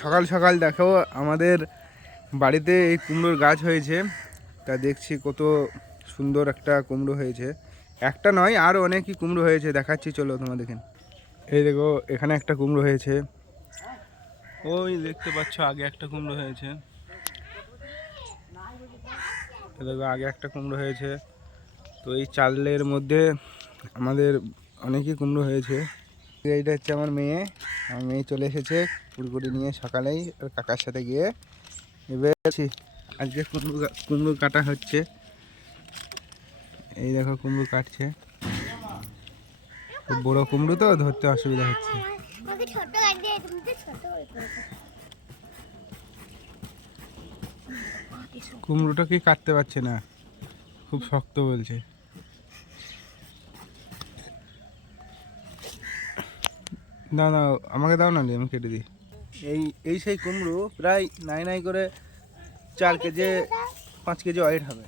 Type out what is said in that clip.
সকাল সকাল দেখো আমাদের বাড়িতে এই কুমড়োর গাছ হয়েছে। তা দেখছি কত সুন্দর একটা কুমড়ো হয়েছে। একটা নয় আরও অনেকই কুমড়ো হয়েছে, দেখাচ্ছি চলো তোমার দেখেন। এই দেখো এখানে একটা কুমড়ো হয়েছে, ওই দেখতে পাচ্ছ আগে একটা কুমড়ো হয়েছে। দেখো আগে একটা কুমড়ো হয়েছে। তো এই চালের মধ্যে আমাদের অনেকই কুমড়ো হয়েছে। এইটা হচ্ছে আমার মেয়ে চলে এসেছে কুড়কুড়ি নিয়ে সকালেই কাকার সাথে গিয়ে। এবার আজকে কুমড়ো কাটা হচ্ছে। এই দেখো কুমড়ো কাটছে, খুব বড় কুমড়ো তো ধরতে অসুবিধা হচ্ছে। কুমড়োটা কি কাটতে পারছে না, খুব শক্ত বলছে। দাও দাও আমাকে দাও না, আমি কেটে দিই। এই সেই কুমড়ো প্রায় নাই নাই করে 4 কেজি 5 কেজি ওয়েট হবে।